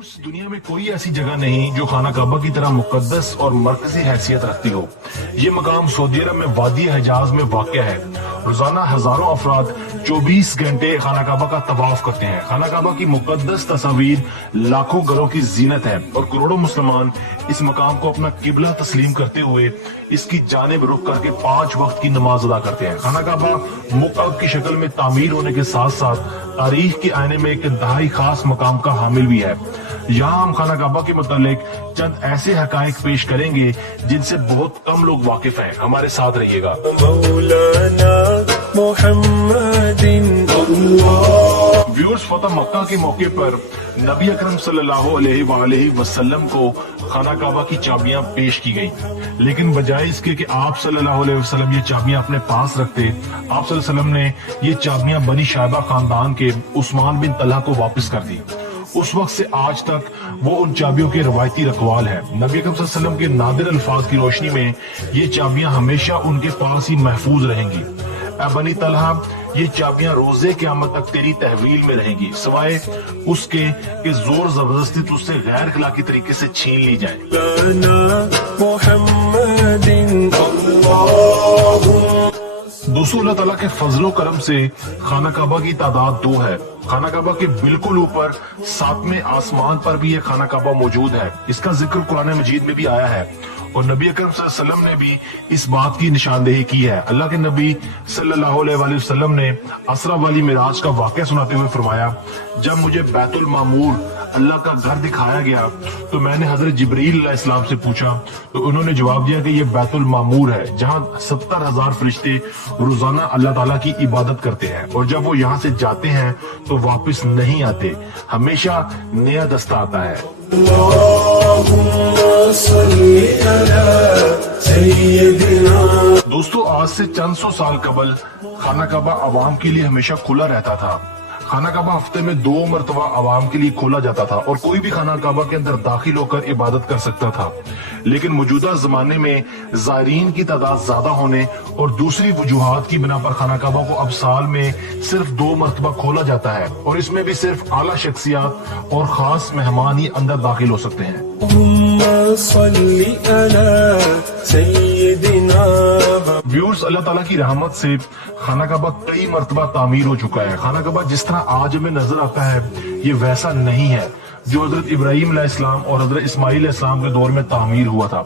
Viewers, दुनिया में कोई ऐसी जगह नहीं जो खाना काबा की तरह मुकद्दस और मरकजी हैसियत रखती हो। ये मकाम सऊदी अरब में वादी हिजाज में वाक़या है। रोजाना हजारों अफराद 24 घंटे खाना काबा का तवाफ करते हैं। खाना काबा की मुकद्दस तस्वीर लाखों घरों की जीनत है और करोड़ों मुसलमान इस मकाम को अपना किबला तस्लीम करते हुए इसकी जानिब रुख करके 5 वक्त की नमाज अदा करते हैं। खाना काबा मुकअब की शक्ल में तामीर होने के साथ साथ तारीख के आईने में एक इंतहाई खास मकाम का हामिल भी है। यहाँ हम खाना काबा के मुतालिक चंद ऐसे हकाइक पेश करेंगे जिनसे बहुत कम लोग वाकिफ हैं। हमारे साथ रहिएगा। व्यूअर्स, फतह मक्का के मौके पर नबी अकरम सल्लल्लाहु अलैहि वसल्लम को खाना काबा की चाबियां पेश की गई, लेकिन बजाय इसके कि आप सल्लल्लाहु अलैहि वसल्लम ये चाबियां अपने पास रखते, आप सल्लल्लाहु अलैहि वसल्लम ने ये चाबियां बनी शायबा खानदान के उस्मान बिन तलहा को वापस कर दी। उस वक्त से आज तक वो उन चाबियों के रवायती रखवाल है। नबी अकरम सल्लल्लाहु अलैहि वसल्लम के नादिर अल्फाज की रोशनी में ये चाबियां हमेशा उनके पास ही महफूज रहेंगी। ऐ बनी तलहा, ये चाबियां रोजे क़यामत तक तेरी तहवील में रहेंगी, सिवाय उसके कि जोर जबरदस्ती तुझसे गैर अखलाकी तरीके से छीन ली जाए। दोस्तों, अल्लाह ताला के फजलो करम से खाना काबा की तादाद 2 है। खाना काबा के बिल्कुल ऊपर 7वें आसमान पर भी यह खाना काबा मौजूद है। इसका जिक्र कुरान मजीद में भी आया है और नबी अकरम सल्लल्लाहु अलैहि वसल्लम ने भी इस बात की निशानदेही की है। अल्लाह के नबी सल्लल्लाहु अलैहि वसल्लम ने असरा वाली मिराज का वाक़या सुनाते हुए फरमाया, जब मुझे बैतुल मामूर अल्लाह का घर दिखाया गया तो मैंने हजरत जिब्रील अलैहिस्सलाम से पूछा, तो उन्होंने जवाब दिया कि यह बैतुल मामूर है, जहां 70,000 फरिश्ते रोजाना अल्लाह ताला की इबादत करते हैं और जब वो यहाँ से जाते हैं तो वापस नहीं आते, हमेशा नया दस्ता आता है। दोस्तों, आज से चंद सौ साल कबल खाना काबा अवाम के लिए हमेशा खुला रहता था। खाना काबा हफ्ते में 2 मरतबा अवाम के लिए खोला जाता था और कोई भी खाना काबा के अंदर दाखिल होकर इबादत कर सकता था। लेकिन मौजूदा जमाने में ज़ायरीन की तादाद ज्यादा होने और दूसरी वजूहात की बिना पर खाना काबा को अब साल में सिर्फ 2 मरतबा खोला जाता है और इसमें भी सिर्फ आला शख्सियात और खास मेहमान ही अंदर दाखिल हो सकते हैं। व्यूअर्स, अल्लाह ताला की रहमत से खाना काबा कई मरतबा तामीर हो चुका है। खाना काबा जिस तरह आज हमें नजर आता है ये वैसा नहीं है जो हजरत इब्राहिम अलैहिस्सलाम और हजरत इस्माइल अलैहिस्सलाम के दौर में तामीर हुआ था।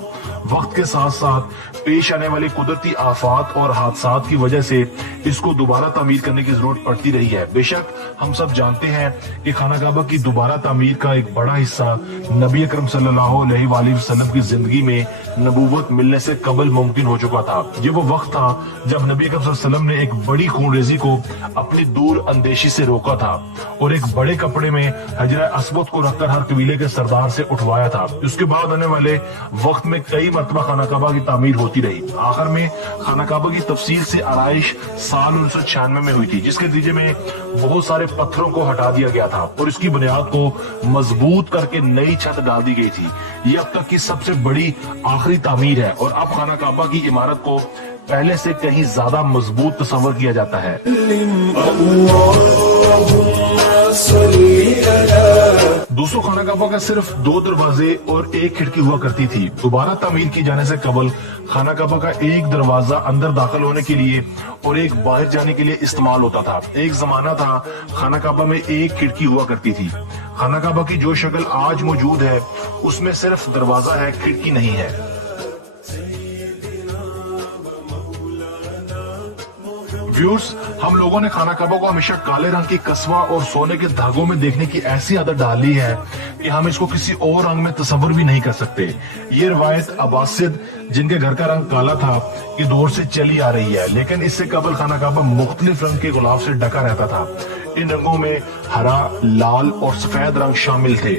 वक्त के साथ साथ पेश आने वाली कुदरती आफात और हादसात की वजह से इसको दोबारा तामीर करने की जरूरत पड़ती रही है। बेशक हम सब जानते हैं कि खाना काबा की दोबारा तामीर का एक बड़ा हिस्सा नबी अकरम सल्लल्लाहु अलैहि वसल्लम की जिंदगी में नबूवत मिलने से कबल मुमकिन हो चुका था। ये वो वक्त था जब नबी अकरम सल्लल्लाहु अलैहि वसल्लम ने एक बड़ी खूनरेजी को अपनी दूर अंदेशी से रोका था और एक बड़े कपड़े में हजरा अस्वद को रखकर हर कबीले के सरदार से उठवाया था। उसके बाद आने वाले वक्त में कई मरतबा खाना काबा की तामीर होती रही। आखिर में खाना काबा की तफसील से आराइश साल 1996 में हुई थी, जिसके नतीजे में बहुत सारे पत्थरों को हटा दिया गया था और इसकी बुनियाद को मजबूत करके नई छत डाल दी गई थी। ये अब तक की सबसे बड़ी आखिरी तामीर है और अब खाना काबा की इमारत को पहले से कहीं ज्यादा मजबूत तस्वर किया जाता है। दोस्तों, खाना काबा का सिर्फ 2 दरवाजे और 1 खिड़की हुआ करती थी। दोबारा तामीर की जाने से कबल खाना काबा का 1 दरवाजा अंदर दाखिल होने के लिए और 1 बाहर जाने के लिए इस्तेमाल होता था। एक जमाना था खाना काबा में 1 खिड़की हुआ करती थी। खाना काबा की जो शक्ल आज मौजूद है उसमें सिर्फ दरवाजा है, खिड़की नहीं है। व्यूअर्स, हम लोगों ने खाना काबा को हमेशा काले रंग की कस्बा और सोने के धागों में देखने की ऐसी आदत डाली है कि हम इसको किसी और रंग में तस्वर भी नहीं कर सकते। ये रवायत अब्बासिद, जिनके घर का रंग काला था, के दौर से चली आ रही है, लेकिन इससे कबल खाना काबा मुख्तलिफ रंग के गुलाब से ढका रहता था। इन रंगों में हरा, लाल और सफेद रंग शामिल थे।